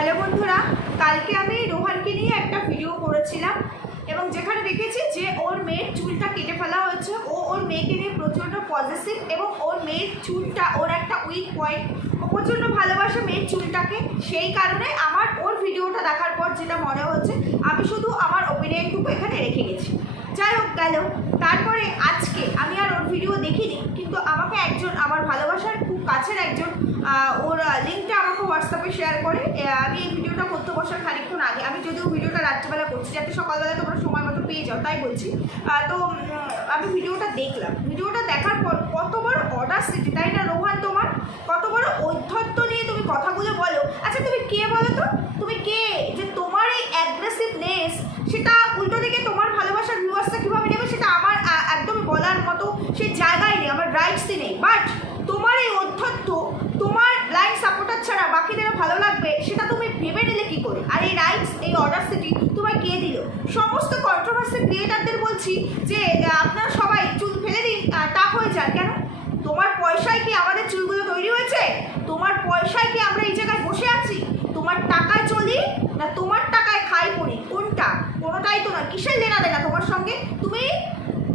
Hello বন্ধুরা, কালকে আমি রোহানকে নিয়ে একটা ভিডিও করেছিলাম এবং যেখানে দেখেছি যে ওর মেয়ের চুলটা কেটে ফেলা হয়েছে। ওর মেয়েকে নিয়ে প্রচণ্ড পজিটিভ এবং ওর মেয়ের চুলটা ওর একটা উইক পয়েন্ট। ও প্রচণ্ড ভালোবাসে মেয়ের চুলটাকে, সেই কারণে আমার ওর ভিডিওটা দেখার পর যেটা মনে হচ্ছে আমি শুধু আমার ওপিনিয়নটুকু এখানে রেখে গেছি। যাই হোক গেল, তারপরে আজকে আমি আর ওর ভিডিও দেখিনি, কিন্তু আমাকে একজন আমার ভালোবাসার খুব কাছের একজন ওর লিঙ্কটা আমাকে হোয়াটসঅ্যাপে শেয়ার করে। আমি এই ভিডিওটা করতে বসার খানিকক্ষণ আগে, আমি যদিও ভিডিওটা রাত্রিবেলা করছি যাতে সকালবেলা তোমরা সময় মতো পেয়ে যাও তাই বলছি। তো আমি ভিডিওটা দেখলাম, ভিডিওটা দেখার পর কত বড় অডাসিটি, তাই না রোহান? তোমার কত বড় ঔদ্ধত্য নিয়ে তুমি কথাগুলো বলো। আচ্ছা তুমি কে বলো তো, তুমি কে যে তোমার এই অ্যাগ্রেসিভনেস সেটা উল্টো দিকে তোমার ভালোবাসার ভিউয়ার্সটা কীভাবে নেবে সেটা আমার একদমই বলার মতো সেই জায়গায় নেই, আমার রাইটসই নেই। বাট তোমার এই অধ্যত্ব, তোমার লাইন সাপোর্টার ছাড়া বাকিদেরও ভালো লাগবে সেটা তুমি ভেবে নিলে কী করে? আর এই রাইটস, এই অডাসিটি তোমায় কে দিল? সমস্ত কন্ট্রোভার্সি ক্রিয়েটারদের বলছি যে আপনারা সবাই চুল ফেলে দিন, টাক হয়ে যান। কেন? তোমার পয়সায় কি আমাদের চুলগুলো তৈরি হয়েছে? তোমার পয়সায় কি আমরা এই জায়গায় বসে আছি? তোমার টাকায় চলি না তোমার টাকায় খাই পড়ি? কোনটা? কোনোটাই তো না। কিসের লেনা দেনা তোমার সঙ্গে? তুমি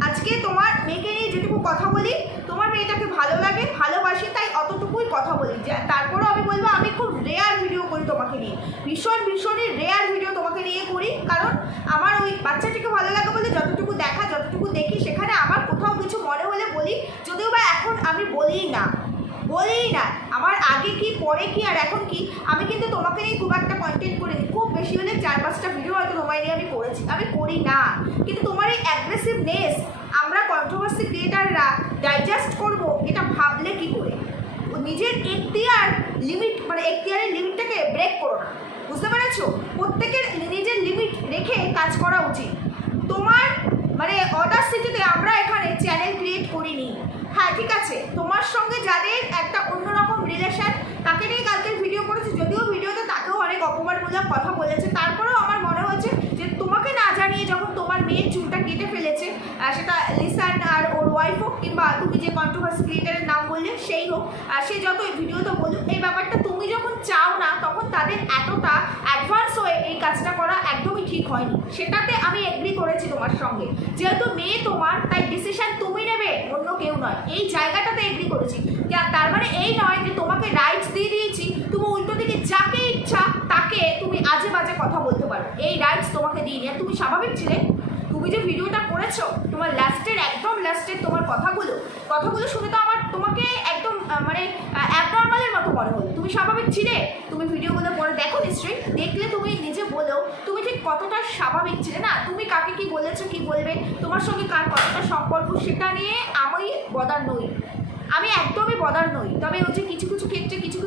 আজকে তোমার মেয়েকে নিয়ে যেটুকু কথা বলি, তোমার মেয়েটাকে ভালো লাগে, ভালোবাসি, তাই অতটুকুই কথা বলি। তারপরেও আমি বলবো আমি খুব রেয়ার ভিডিও করি তোমাকে নিয়ে, ভীষণই রেয়ার ভিডিও তোমাকে নিয়ে করি, কারণ আমার ওই বাচ্চাটিকে ভালো লাগে বলে যতটুকু দেখি সেখানে আমার কোথাও কিছু মনে হলে বলি, যদিও বা এখন আমি বলি না। আমার আগে কি পরে কি আর এখন কি, আমি কিন্তু তোমাকে নিয়ে খুব একটা কন্টেন্ট করিনি। খুব বেশি হলে 4-5টা ভিডিও হয়তো তোমায় নিয়ে আমি করেছি, আমি করি না। কিন্তু তোমার এই অ্যাগ্রেসিভনেস আমরা কন্ট্রোভার্সি ক্রিয়েটাররা ডাইজেস্ট করব এটা ভাবলে কি করে? নিজের এখতিয়ার লিমিট, মানে এখতিয়ারের লিমিটটাকে ব্রেক করো না, বুঝতে পেরেছো? প্রত্যেকের নিজের লিমিট রেখে কাজ করা উচিত। তোমার মানে অডাসিটিতে আমরা এখানে চ্যানেল ক্রিয়েট করিনি। হ্যাঁ ঠিক আছে, তোমার সঙ্গে যাদের একটা অন্যরকম রিলেশন তাকে নিয়ে কালকের ভিডিও করেছি, যদিও ভিডিওতে তাকেও অনেক অপমানমূলক কথা বলেছে, তারপরেও আমার মনে হচ্ছে যে তোমাকে না জানিয়ে যখন তোমার মেয়ের চুলটা কেটে ফেলেছে, সেটা লিসান আর ওর ওয়াইফ হোক কিংবা তুমি যে কন্ট্রোভার্সি ক্রিয়েটারের নাম বললে সেই হোক, সে যত ভিডিওতে বলুক, এই ব্যাপারটা তুমি যখন চাও না তখন তাদের এতটা অ্যাডভান্স হয়ে এই কাজটা করা একদমই ঠিক হয়নি। সেটাতে আমি এগ্রি করেছি তোমার সঙ্গে, যেহেতু মেয়ে তোমার তাই ডিসিশন তুমি নেবে, অন্য কেউ নয়, এই জায়গাটাতে এগ্রি করেছি। তার মানে এই নয় যে তোমাকে রাইটস দিয়ে দিয়েছি তুমি উল্টো দিকে যাকে ইচ্ছা তাকে তুমি আজে বাজে কথা বলতে পারো, এই রাইটস তোমাকে দিইনি। আর তুমি স্বাভাবিক ছিলে, তুমি যে ভিডিওটা করেছো তোমার একদম লাস্টের তোমার কথাগুলো শুনে তো আমার তোমাকে একদম মানে অ্যাবনর্মালের মতো মনে হলো। তুমি স্বাভাবিক ছিলে? তুমি ভিডিওগুলো পরে দেখো নিশ্চয়ই, দেখলে তুমি নিজে বলো তুমি ঠিক কতটা স্বাভাবিক ছিলে। না তুমি কাকে কি বলেছো, কি বলবে, তোমার সঙ্গে কার কতটা সম্পর্ক সেটা নিয়ে আমি বদার নই, আমি একদমই বদার নই। তবে ওই যে কিছু ক্ষেত্রে কিছু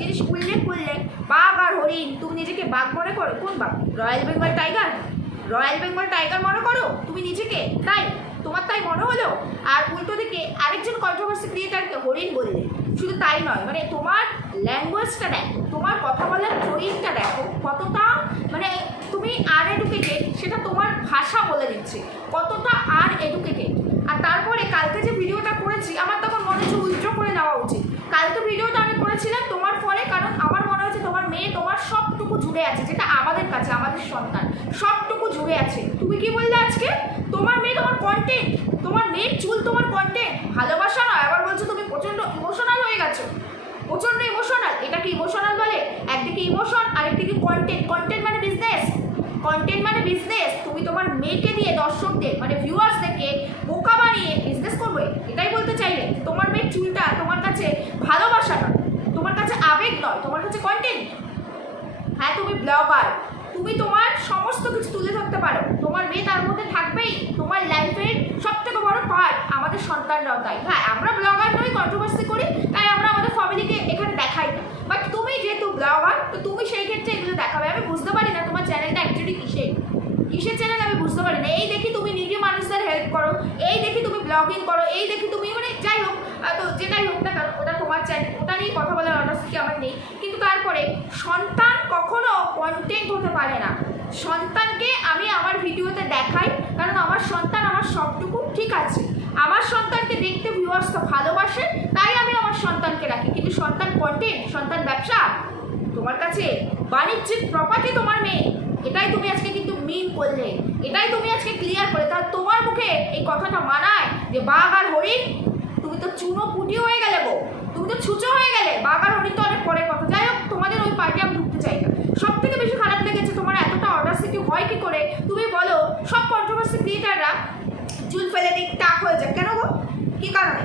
জিনিস উল্লেখ করলে, বাঘ আর হরিণ, তুমি নিজেকে বাঘ মনে করো? কোন বাঘ? রয়্যাল বেঙ্গল টাইগার মনে করো তুমি নিজেকে? তাই তোমার তাই মনে হলো? আর উল্টো দিকে আরেকজন কন্ট্রোভার্সি ক্রিয়েটারকে হরিণ বললে। শুধু তাই নয়, মানে তোমার ল্যাঙ্গুয়েজটা দেখো, তোমার কথা বলার চরিত্রটা দেখো, কতটা মানে তুমি আনএডুকেটেড সেটা তোমার ভাষা বলে দিচ্ছে, কতটা আনএডুকেটেড। আর তারপরে কালকে যে ভিডিওটা করেছি আমার তখন মনে হচ্ছে উইথড্র করে নেওয়া উচিত। কালকে ভিডিওটা আমি করেছিলাম তোমার ফলে, কারণ আমার মনে হচ্ছে তোমার মেয়ে তোমার সবটুকু জুড়ে আছে, যেটা আমাদের কাছে আমাদের সন্তান সবটুকু জুড়ে আছে। তুমি কি বললে আজকে? তোমার মেয়ে তোমার কন্টেন্ট, তোমার মেয়ের চুল তোমার কন্টেন্ট, ভালোবাসা নয়। আবার বলছো তুমি প্রচণ্ড ইমোশনাল হয়ে গেছো, প্রচণ্ড ইমোশনাল। এটা কি ইমোশনাল বলে? একদিকে ইমোশন আরেকদিকে কন্টেন্ট মানে বিজনেস। তুমি তোমার মেয়েকে দিয়ে দর্শকদের মানে ভিউয়ার্সদেরকে বোকা বানিয়ে বিজনেস করবে, এটাই বলতে চাইলে? তোমার মেয়ের চুলটা তোমার কাছে ভালোবাসা নয়, তোমার কাছে আবেগ নয়, তোমার কাছে কন্টেন্ট। হ্যাঁ তুমি ব্লগার, তুমি তোমার সমস্ত কিছু তুলে ধরতে পারো, তোমার মেয়ে তার মধ্যে থাকবেই। তোমার লাইফের সবথেকে বড় পার্ট আমাদের সন্তানরাও তাই। হ্যাঁ আমরা ব্লগার নই, কন্ট্রোভার্সি করি, তাই আমরা আমাদের ফ্যামিলিকে এখানে দেখাই না। বাট তুমি যেহেতু ব্লগার তো তুমি সেই ক্ষেত্রে এগুলো দেখাবে। আমি বুঝতে পারি না তোমার চ্যানেলটা অ্যাকচুয়ালি কিসের চ্যানেল, আমি বুঝতে পারি না। এই দেখি তুমি নিজে মানুষদের হেল্প করো, এই দেখি তুমি ব্লগিং করো, এই দেখি তুমি মানে যাই হোক, তো যেটাই হোক না কারণ ওটা তোমার চ্যানেল, ওটা নিয়ে কথা বলার অনার্সি আমার নেই। কিন্তু তারপরে সন্তান কখনো কন্টেন্ট হতে পারে না। সন্তানকে আমি আমার ভিডিওতে দেখাই কারণ আমার সন্তান আমার সবটুকু ঠিক আছে। আমার সন্তানকে দেখতে ভিউয়ার্স তো ভালোবাসে, তাই আমি আমার সন্তানকে রাখি। কিন্তু সন্তান কন্টেন্ট, সন্তান ব্যবসা তোমার কাছে বাণিজ্যিক প্রপার্টি তোমার মেয়ে, এটাই তুমি আজকে কিন্তু মিন করলে, এটাই তুমি আজকে ক্লিয়ার করে। তাহলে তোমার মুখে এই কথাটা মানায় যে বাঘ আর হরিণ? তুমি তো চুনো পুটি হয়ে গেলে গো, তুমি তো ছুঁচো হয়ে গেলে। বাঘ আর হরিণ তো অনেক পরের কথা। যাই হোক, তোমাদের ওই পার্টি আমি ঢুকতে চাই না। সব থেকে বেশি খারাপ লেগেছে তোমার এতটা অডাসিটি হয় কি করে? তুমি বলো সব কন্ট্রোভার্সি ক্রিয়েটাররা চুল ফেলে দিক টাক হয়ে যায়, কেন গো? কী কারণে?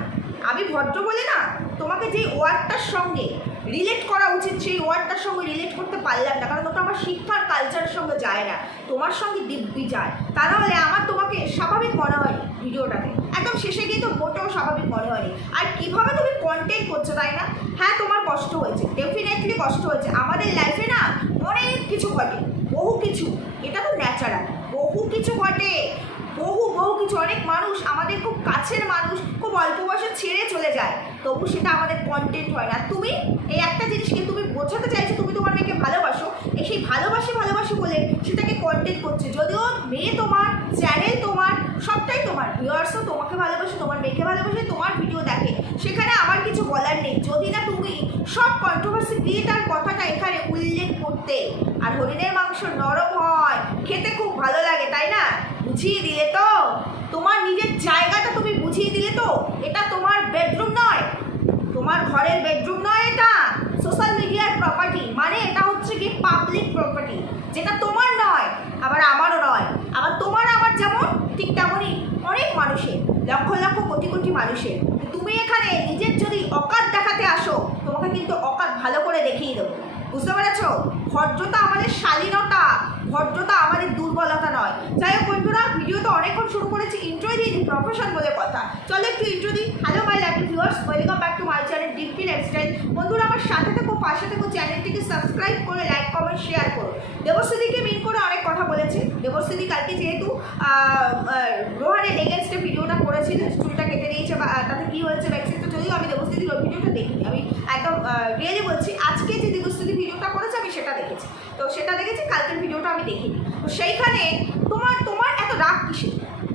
আমি ভদ্র বলে না, তোমাকে যে ওয়ার্ডটার সঙ্গে রিলেট করা উচিত সেই ওয়ার্ডটার সঙ্গে রিলেট করতে পারলাম না, কারণ ওটা আমার শিক্ষার কালচারের সঙ্গে যায় না, তোমার সঙ্গে দিব্যি যায়। তা নাহলে আমার তোমাকে স্বাভাবিক মনে হয়নি ভিডিওটাতে, একদম শেষে গিয়ে তো মোটেও স্বাভাবিক মনে হয়নি। আর কীভাবে তুমি কন্টেন্ট করছো, তাই না? হ্যাঁ, তোমার কষ্ট হয়েছে, ডেফিনেটলি কষ্ট হয়েছে। আমাদের লাইফে না অনেক কিছু ঘটে, বহু কিছু, এটা তো ন্যাচারাল, বহু কিছু ঘটে, বহু কিছু। অনেক মানুষ, আমাদের খুব কাছের মানুষ, খুব অল্প বয়সে ছেড়ে চলে যায়, তবু সেটা আমাদের কন্টেন্ট হয় না। তুমি এই একটা জিনিসকে তুমি বোঝাতে চাইছো, তুমি তোমার মেয়েকে ভালোবাসো, সেই ভালোবাসি বলে সেটাকে কন্টেন্ট করছে। যদিও মেয়ে তোমার, চ্যানেল তোমার, সবটাই তোমার, ভিউয়ার্সও তোমাকে ভালোবাসে, তোমার মেয়েকে ভালোবাসে, তোমার ভিডিও দেখে, সেখানে আমার কিছু বলার নেই। যদি না তুমি সব কন্ট্রোভার্সি ক্রিয়েটার কথাটা এখানে উল্লেখ করতে। আর হরিণের মাংস নরম হয়, খেতে খুব ভালো লাগে, তাই না? বুঝিয়ে দিলে তো, তোমার নিজের জায়গাটা তুমি বুঝিয়ে দিলে তো। এটা তোমার বেডরুম নয়, তোমার ঘরের বেডরুম নয়, এটা সোশ্যাল মিডিয়ার প্রপার্টি। মানে এটা হচ্ছে কি পাবলিক প্রপার্টি, যেটা তোমার নয়, আবার আমারও নয়। আবার তোমার আমার যেমন, ঠিক তেমনই অনেক মানুষের, লক্ষ লক্ষ কোটি কোটি মানুষের। তুমি এখানে নিজের যদি অকাত দেখাতে আসো, তোমাকে কিন্তু অকাত ভালো করে দেখিয়ে দেবো, বুঝতে পেরেছ? ভদ্রতা আমাদের শালীনতা, ভদ্রতা আমাদের দুর্বলতা নয়। যাই হোক বন্ধুরা, ভিডিও তো অনেকক্ষণ শুরু করেছি, ইন্ট্রো দিয়ে দিই, প্রফেশন বলে কথা। চলো একটু ইন্ট্রো দিই। Hello my lovely viewers, welcome back to my channel Dimpi lifestyle. বন্ধুরা, আমার সাথে থেকো, পাশে থেকো, চ্যানেলটিকে সাবস্ক্রাইব করে লাইক কমেন্ট শেয়ার করো। দেবশ্রীদিকে মিন করে অনেক কথা বলেছি। দেবশ্রীদি কালকে যেহেতু রোহানের এগেনস্টে ভিডিওটা করেছিল, চুলটা কেটে দিয়েছে, বা তাতে কী হয়েছে ব্যাকসাইডটা, যদিও আমি দেবশ্রীদির ওই ভিডিওটা দেখিনি, আমি একদম রিয়েলি বলছি, আজকে যে দেবশ্রীদি ভিডিওটা করেছে আমি সেটা দেখেছি, তো সেটা দেখেছি, কালকের ভিডিওটা আমি দেখিনি। তো সেইখানে তোমার এত রাগ কিসে?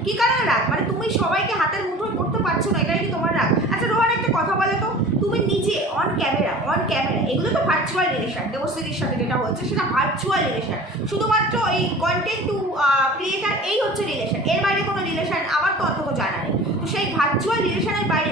কী কারণে রাগ? মানে তুমি সবাইকে হাতের মুঠোয় করতে পারছো না, এটাই কি তোমার রাগ? আচ্ছা রোহান, একটা কথা বলো তো, তুমি নিজে অন ক্যামেরা, এগুলো তো ভার্চুয়াল রিলেশন, দেবশ্রীদির সাথে যেটা হচ্ছে সেটা ভার্চুয়াল রিলেশন, শুধুমাত্র এই কন্টেন্ট টু ক্রিয়েটার, এই হচ্ছে রিলেশন, এর বাইরে কোনো রিলেশন আমার তো অন্তত জানা নেই। তো সেই ভার্চুয়াল রিলেশনের বাইরে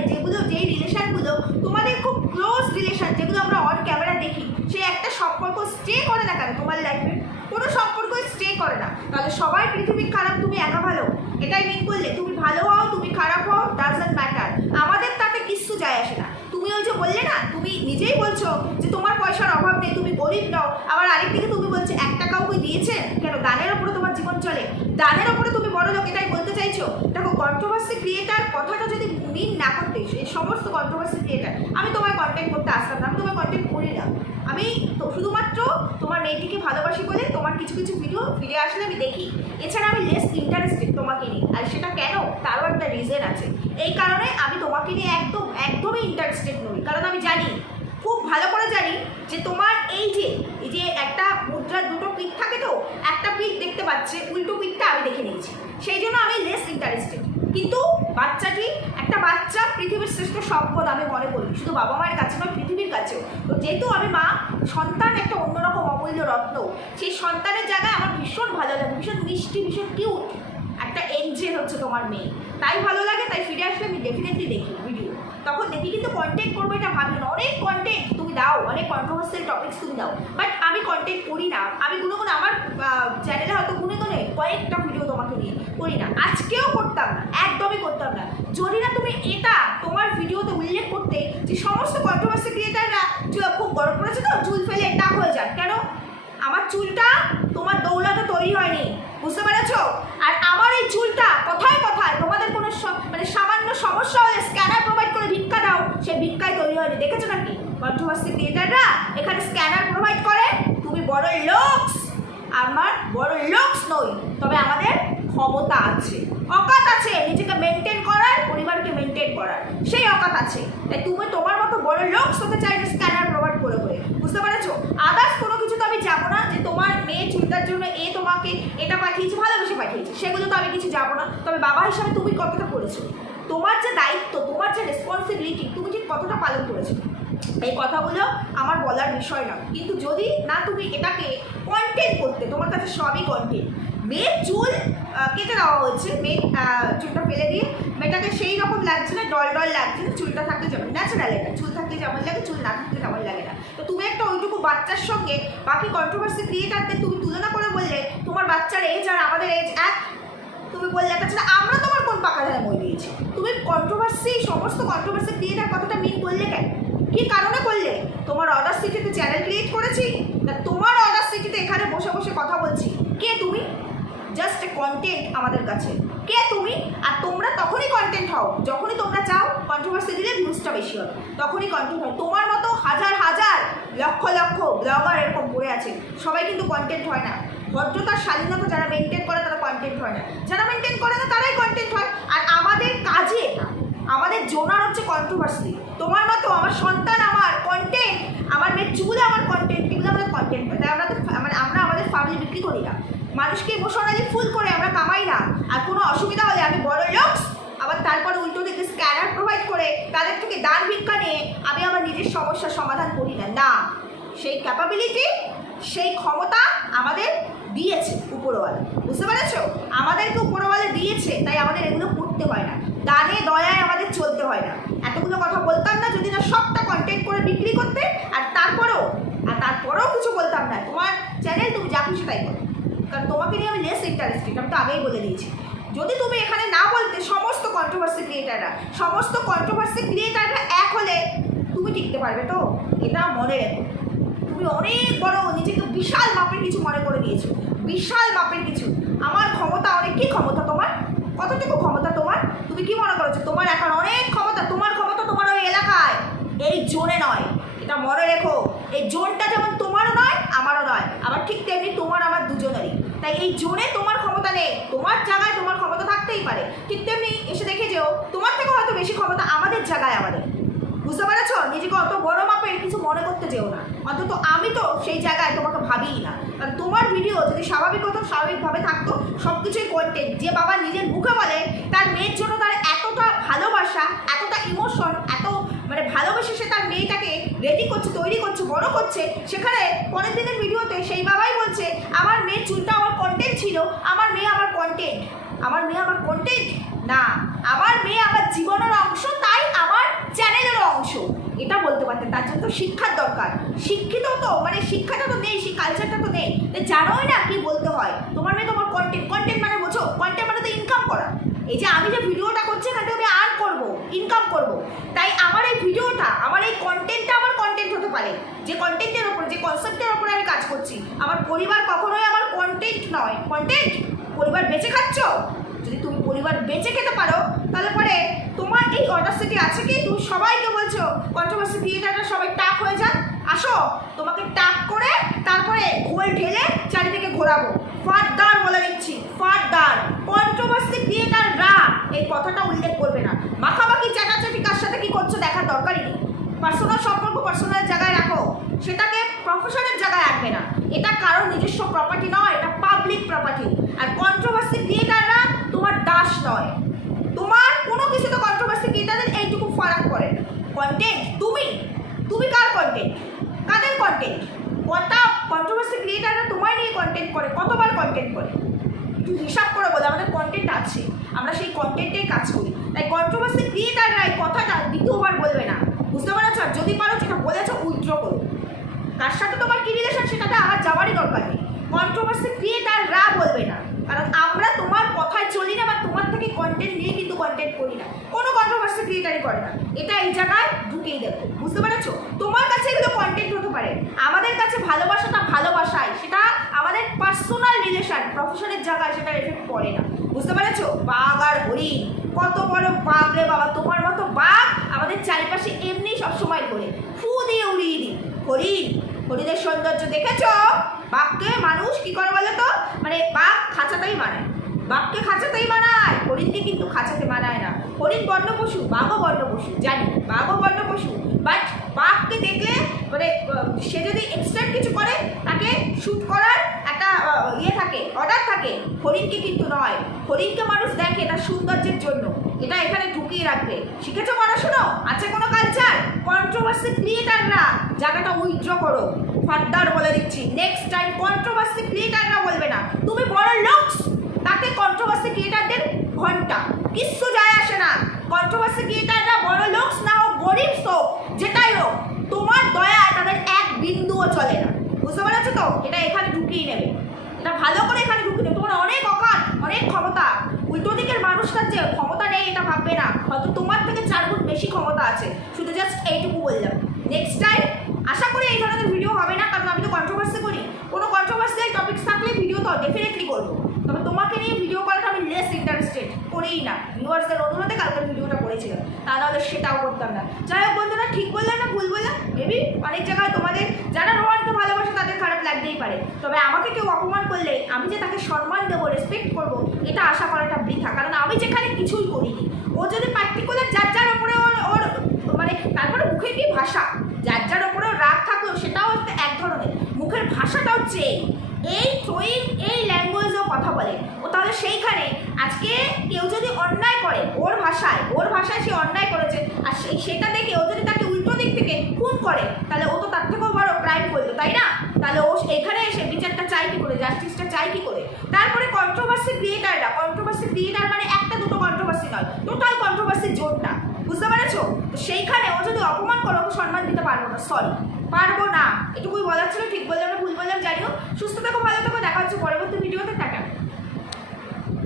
যেই রিলেশনগুলো তোমাদের খুব ক্লোজ রিলেশন, যেগুলো আমরা অন ক্যামেরা দেখি, সেই একটা সম্পর্ক স্টে করে না কেন তোমার লাইফে? কোনো সম্পর্ক স্টে করে না। তাহলে সবাই পৃথিবীর খারাপ, তুমি একা ভালো, এটাই মিন করলে? তুমি ভালো হও, তুমি খারাপ হও, ডাজন্ট ম্যাটার, আমাদের তাতে কিচ্ছু যায় আসে না। তুমি ওই যে বললে না, তুমি নিজেই বলছো যে তোমার পয়সার অভাব নেই, তুমি গরিব নাও, আবার আরেকদিকে তুমি বলছো 1 টাকাও কই দিয়েছে কেন? দানের ওপরে তোমার জীবন চলে, দানের ওপরে তুমি বড় লোক, এটাই বলতে চাইছো? দেখো, কন্ট্রোভার্সি ক্রিয়েটার কথাটা যদি মিন না করতে, এই সমস্ত কন্ট্রোভার্সি ক্রিয়েটার, আমি তোমার কন্টেন্ট করতে আসতাম না, আমি তোমার কন্টেন্ট করি না। আমি তো শুধুমাত্র তোমার মেয়েটিকে ভালোবাসি বলে তোমার কিছু কিছু ভিডিও ফিরে আসলে আমি দেখি, এছাড়া আমি লেস ইন্টারেস্টেড তোমাকে নিয়ে। আর সেটা কেন, তারও একটা রিজন আছে। এই কারণে আমি তোমাকে নিয়ে একদমই ইন্টারেস্টেড নই, কারণ আমি জানি, খুব ভালো করে জানি যে তোমার এই যে একটা মুদ্রার দুটো পিঠ থাকে, তো একটা পিঠ দেখতে পাচ্ছে, উল্টো পিঠটা আমি দেখে নিয়েছি, সেই জন্য আমি লেস ইন্টারেস্টেড। কিন্তু বাচ্চাটি, একটা বাচ্চা পৃথিবীর শ্রেষ্ঠ সম্পদ আমি মনে করি, শুধু বাবা মায়ের কাছে নয়, পৃথিবীর কাছেও। তো যেহেতু আমি মা, সন্তান একটা অন্যরকম অমূল্য রত্ন, সেই সন্তানের জায়গায় আমার ভীষণ ভালো লাগে, ভীষণ মিষ্টি, ভীষণ কিউট একটা এঞ্জেল হচ্ছে তোমার মেয়ে, তাই ভালো লাগে। তাই ফিরে আসলে আমি ডেফিনেটলি দেখি ভিডিও, তখন দেখি, কিন্তু কন্টেন্ট করবো এটা ভাবি না। অনেক কন্টেন্ট তুমি দাও, অনেক কন্ট্রোভার্সিয়াল টপিকস তুমি দাও, বাট আমি কন্টেন্ট করি না। আমি গুনে আমার চ্যানেলে হয়তো গুনে কয়েকটা ভিডিও তোমাকে নিয়ে করি না, আজকেও করতাম না, একদমই করতাম না, যদি না তুমি এটা তোমার ভিডিওতে উল্লেখ করতে যে সমস্ত কন্ট্রোভার্সি ক্রিয়েটাররা খুব গরম পড়েছে তো চুল ফেলে টাক হয়ে যান। কেন? আমার চুলটা তোমার দৌলতে তৈরি হয়নি, বুঝতে পেরেছ? আর আমার এই চুলটা কথায় কথায় তোমাদের কোনো মানে সামান্য সমস্যা হলে স্ক্যানার প্রোভাইড করে ভিক্ষা দাও, সেই ভিক্ষায় তৈরি হয়নি। দেখেছো নাকি কন্ট্রোভার্সি ক্রিয়েটাররা এখানে স্ক্যানার প্রোভাইড করে? তুমি বড় লোকস, আমার বড় লোকস নই, তবে আমাদের ক্ষমতা আছে, অকাত আছে নিজেকে মেনটেন করার, পরিবারকে মেনটেন করার, সেই অকাত আছে। তাই তুমি তোমার মতো বড় লোকস হতে চাইলে স্ক্যানার প্রোভাইড করে, বুঝতে পেরেছো? আদার্স কোনো কিছু তো আমি যাবো না, যে তোমার মেয়ে চুলটার জন্য তোমাকে এটা পাঠিয়েছে, ভালোবেসে পাঠিয়েছে, সেগুলো তো আমি কিছু যাবো না। তবে বাবা হিসাবে তুমি কতটা করেছো, তোমার যে দায়িত্ব, তোমার যে রেসপন্সিবিলিটি, তুমি ঠিক কতটা পালন করেছো? এই কথাগুলো আমার বলার বিষয় না, কিন্তু যদি না তুমি এটাকে কন্টেন্ট করতে, তোমার কাছে সবই কন্টেন্ট। মেয়ের চুল কেটে দেওয়া হয়েছে, মেয়ের চুলটা ফেলে দিয়ে মেয়েটাকে সেই রকম লাগছে না, ডল ডল লাগছে না, চুলটা থাকলে যেমন ন্যাচারাল, এটা চুল থাকলে যেমন লাগে, চুল না থাকলে তেমন লাগে না। তো তুমি একটা ওইটুকু বাচ্চার সঙ্গে বাকি কন্ট্রোভার্সি ক্রিয়েটারদের তুমি তুলনা করে বললে তোমার বাচ্চার এজ আর আমাদের এজ এক, তুমি বললে তাছাড়া আমরা তোমার কোন পাকা ধারে মই দিয়েছি? তুমি কন্ট্রোভার্সি, সমস্ত কন্ট্রোভার্সি ক্রিয়েটার কথাটা মিন করলে কেন? কি কারণে করলে? তোমার অর্ডার সিটিতে চ্যানেল ক্রিয়েট করেছি না তোমার অর্ডার সিটিতে এখানে বসে বসে কথা বলছি? কে তুমি? জাস্ট কন্টেন্ট আমাদের কাছে। কে তুমি? আর তোমরা তখনই কন্টেন্ট হও যখনই তোমরা চাও কন্ট্রোভার্সি দিলে ভিউজটা বেশি হবে, তখনই কন্টেন্ট হয়। তোমার মতো হাজার হাজার লক্ষ লক্ষ ব্লগার এরকম পড়ে আছে, সবাই কিন্তু কন্টেন্ট হয় না। ভদ্রতার স্বাধীনতা যারা মেনটেন করে তারা কন্টেন্ট হয় না, যারা মেনটেন করে না তারাই কন্টেন্ট হয়। আর আমাদের কাজে আমাদের জোনার হচ্ছে কন্ট্রোভার্সি। তোমার মতো আমার সন্তান আমার কন্টেন্ট, আমার মেয়ের চুল আমার কন্টেন্ট, এগুলো আমাদের কন্টেন্ট হয়। তাই আমরা আমাদের ফ্যামিলি বিক্রি করি না, মানুষকে ইমোশনালি ফুল করে আমরা কামাই না। আর কোনো অসুবিধা হলে আমি বড় লোক, আবার তারপরে উল্টো দিকে স্ক্যানার প্রোভাইড করে তাদের থেকে দান ভিক্ষা নিয়ে আমি আমার নিজের সমস্যার সমাধান করি না। না, সেই ক্যাপাবিলিটি, সেই ক্ষমতা আমাদের দিয়েছে উপরওয়ালা, বুঝতে পেরেছো? আমাদেরকে উপরওয়ালা দিয়েছে, তাই আমাদের এগুলো করতে হয় না, দানে দয়ায় আমাদের চলতে হয় না। এতগুলো কথা বলতাম না যদি না সবটা কন্টেন্ট করে বিক্রি করতে, আর তারপরেও কিছু বলতাম না। তোমার চ্যানেল, তুমি যা খুশি তাই করো, কারণ তোমাকে নিয়ে আমি লেস ইন্টারেস্টেড, আমি তো আগেই বলে দিয়েছি। যদি তুমি এখানে না বলতে সমস্ত কন্ট্রোভার্সি ক্রিয়েটাররা এক হলে তুমি টিকতে পারবে তো? এটা মনে রেখো। তুমি অনেক বড় নিজেকে বিশাল মাপের কিছু মনে করে দিয়েছো, বিশাল মাপের কিছু। আমার ক্ষমতা অনেক। কি ক্ষমতা তোমার? কতটুকু ক্ষমতা তোমার? তুমি কি মনে করেছো তোমার এখন অনেক ক্ষমতা? তোমার ক্ষমতা তোমার ওই এলাকায়, এই জোনে নয়, এটা মনে রেখো। এই জোনটা যেমন তোমারও নয় আমারও নয়, আবার ঠিক তেমনি তোমার আমার দুজনেরই। তাই এই জোনে তোমার ক্ষমতা নেই, তোমার জায়গায় তোমার ক্ষমতা থাকতেই পারে, ঠিক তেমনি এসে দেখে যেও তোমার থেকে হয়তো বেশি ক্ষমতা আমাদের জায়গায় আমাদের। বুঝতে পেরেছ? নিজেকে অত বড় মাপের কিছু মনে করতে যেও না, অন্তত আমি তো সেই জায়গায় তোমাকে ভাবিই না। কারণ তোমার ভিডিও যদি স্বাভাবিক হতো, স্বাভাবিকভাবে থাকতো, সব কিছুই কন্টেন্ট। যে বাবা নিজের মুখে বলে তার মেয়ের জন্য তার এতটা ভালোবাসা, এতটা ইমোশন, এত মানে ভালোবেসে সে তার মেয়েটাকে রেডি করছে, তৈরি করছে, বড় করছে, সেখানে পরের দিনের ভিডিওতে সেই বাবাই বলছে আমার মেয়ের চুলটা আমার কন্টেন্ট ছিল, আমার মেয়ে আমার কন্টেন্ট। আমার মেয়ে আমার কন্টেন্ট না, আমার মেয়ে আমার জীবনের অংশ, তাই আমার চ্যানেলেরও অংশ, এটা বলতে পারতেন। তার জন্য তো শিক্ষার দরকার। শিক্ষিত তো মানে শিক্ষাটা তো নেই, সেই কালচারটা তো নেই, তাই জানোই না কি বলতে হয়। তোমার মেয়ে তোমার কন্টেন্ট, কন্টেন্ট মানে বোঝো, কন্টেন্ট মানে তো ইনকাম করা। এই যে আমি যে ভিডিওটা করছি এখান থেকে আমি আর্ন করবো, ইনকাম করবো, তাই আমার এই ভিডিওটা, আমার এই কন্টেন্টটা আমার কন্টেন্ট হতে পারে। যে কন্টেন্টের ওপর, যে কনসেপ্টের ওপরে আমি কাজ করছি, আমার পরিবার কখনোই আমার কন্টেন্ট নয়। কন্টেন্ট পরিবার বেঁচে খাচ্ছ, যদি তুমি পরিবার বেঁচে খেতে পারো তাহলে পরে তোমার এই অডাসিটি আছে কি তুমি সবাইকে বলছো কন্ট্রোভার্সি ক্রিয়েটাররা সবাই টাক হয়ে যান, আসো তোমাকে টাক করে তারপরে ঘোল ঢেলে চারিদিকে ঘোরাবো। ফারদার বলে দিচ্ছি, ফারদার কন্ট্রোভার্সি ক্রিয়েটাররা এই কথাটা উল্লেখ করবে না। মাখামাখি চাটাচাটি কার সাথে কি করছো দেখার দরকারই নেই। পার্সোনাল সম্পর্ক পার্সোনাল জায়গায় রাখো, সেটাকে প্রফেশনের জায়গায় আনবে না। এটা কারোর নিজস্ব প্রপার্টি নয়, এটা পাবলিক প্রপার্টি। আর কন্ট্রোভার্সি ক্রিয়েটাররা তোমার দাস নয়, তোমার কোনো কিছু তো কন্ট্রোভার্সি ক্রিয়েটারদের এইটুকু ফারাক করে। কন্টেন্ট তুমি কার কন্টেন্ট, কাদের কন্টেন্ট? কটা কন্ট্রোভার্সি ক্রিয়েটাররা তোমায় নিয়ে কন্টেন্ট করে, কতবার কন্টেন্ট করে? তুই হিসাব করে বলে আমাদের কন্টেন্ট আছে, আমরা সেই কন্টেন্টেই কাজ করি। তাই কন্ট্রোভার্সি ক্রিয়েটাররা এই কথাটা দ্বিতীয়বার বলবে না, বুঝতে পারছো? আর যদি পারো যেটা বলেছো উইথড্র করো। কার সাথে তোমার কি রিলেশন সেটাতে আমার যাওয়ারই দরকার নেই, কন্ট্রোভার্সি ক্রিয়েটাররা বলবে না। কারণ আমরা তোমার কথায় চলি না বা তোমার থেকে কন্টেন্ট নিয়ে কিন্তু কন্টেন্ট করি না, কোনো কন্ট্রোভার্সি ক্রিয়েটারই করে না। এটা এই জায়গায় ঢুকেই দেখো, বুঝতে পেরেছো? তোমার কাছে এগুলো কন্টেন্ট হতে পারে, আমাদের কাছে ভালোবাসাটা ভালোবাসায়, সেটা আমাদের পার্সোনাল রিলেশন, প্রফেশনের জায়গায় সেটা এফেক্ট পড়ে না, বুঝতে পেরেছো? বাঘ আর হরিণ, কত বড় বাঘ রে বাবা, তোমার মতো বাঘ আমাদের চারিপাশে এমনি সবসময় ঘোরে, ফু দিয়ে উড়িয়ে দিই। হরিণের সৌন্দর্য দেখেছো? বাঘকে মানুষ কি করে বলে তো, মানে বাঘ খাঁচাতেই মানায়, বাঘকে খাঁচাতেই মানায়, হরিণকে কিন্তু খাঁচাতে মানায় না। হরিণ বন্য পশু, বাঘও বন্য পশু, জানি বাঘও বন্য পশু, বাট বাঘকে দেখলে মানে সে যদি এক্সট্রা কিছু করে তাকে শ্যুট করার একটা ইয়ে থাকে, অর্ডার থাকে। থাকে, হরিণকে কিন্তু নয়। হরিণকে মানুষ দেখে এটা সৌন্দর্যের জন্য, এটা এখানে ঢুকিয়ে রাখবে। শিখেছো পড়াশুনো? আছে কোনো কালচার? কন্ট্রোভার্সি ক্রিয়েটাররা জায়গাটা উইথড্র করো, ফার্দার বলে দিচ্ছি, নেক্সট টাইম কন্ট্রোভার্সি ক্রিয়েটাররা বলবে না। তুমি বড় লোকস, তাতে কন্ট্রোভার্সি ক্রিয়েটারদের ঘন্টা কিচ্ছু যায় আসে না। কন্ট্রোভার্সি ক্রিয়েটাররা বড় লোকস না হোক, গরিব হোক, যেটাই হোক, তোমার দয়া তাদের এক বিন্দুও চলে না। বুঝতে পারছো তো? এটা এখানে ঢুকিয়ে নেবে, এটা ভালো করে এখানে ঢুকিয়ে নেবে। তোমার অনেক অকাত, অনেক ক্ষমতা। উল্টো দিকের মানুষটার যে ক্ষমতা নেই এটা ভাববে না, হয়তো তোমার থেকে 4 গুণ বেশি ক্ষমতা আছে। শুধু জাস্ট এইটুকু বললাম। নেক্সট টাইম আশা করি এই ধরনের ভিডিও হবে না, কারণ আমি তো কন্ট্রোভার্সি করি। কোনো কন্ট্রোভার্সিয়াল টপিকস থাকলে ভিডিও তো ডেফিনেটলি করবো, তবে তোমাকে নিয়ে ভিডিও করাটা আমি লেস ইন্টারেস্টেড, করেই না। ভিউয়ার্সদের অনুরোধে কালকের ভিডিওটা করেছিলাম, তা নাহলে সেটাও করতাম না। যাই হোক বন্ধুরা, ঠিক বললাম না ভুল বললাম? মেবি অনেক জায়গায় তোমাদের যারা রোহানকে ভালোবাসে তাদের খারাপ লাগতেই পারে, তবে আমাকে কেউ অপমান করলে আমি যে তাকে সম্মান দেবো, রেসপেক্ট করবো, এটা আশা করাটা বৃথা। কারণ আমি যেখানে কিছুই করিনি, ও যদি পার্টিকুলার যার যার ওপরে ওর মানে, তারপরে মুখের কি ভাষা, যার যার ওপরেও রাগ থাকলো সেটাও একটা এক ধরনের, মুখের ভাষাটা হচ্ছে এই থ্রোয়িং, এই ল্যাঙ্গুয়েজেও কথা বলে ও। তাহলে সেইখানে আজকে কেউ যদি অন্যায় করে ওর ভাষায় সে অন্যায় করেছে, আর সেটা দেখে ও যদি তাকে উল্টো দিক থেকে খুন করে, তাহলে ও তো তার থেকেও বড় ক্রাইম করলো, তাই না? তাহলে ও এখানে এসে বিচারটা চাই কি করে, জাস্টিসটা চাই কি করে? তারপরে কন্ট্রোভার্সি ক্রিয়েটার মানে একটা দুটো কন্ট্রোভার্সি নয়, টোটাল কন্ট্রোভার্সি জোনটা। বুঝতে পেরেছো? তো সেইখানে ও যদি অপমান করে, ওকে সম্মান দিতে পারবো না, সরি, পারবো না। এটুকুই বলার ছিল। ঠিক বললাম না ভুল বললাম জানিও। সুস্থ থেকো, ভালো থেকো, দেখা হচ্ছে পরবর্তী ভিডিওতে। টাটা।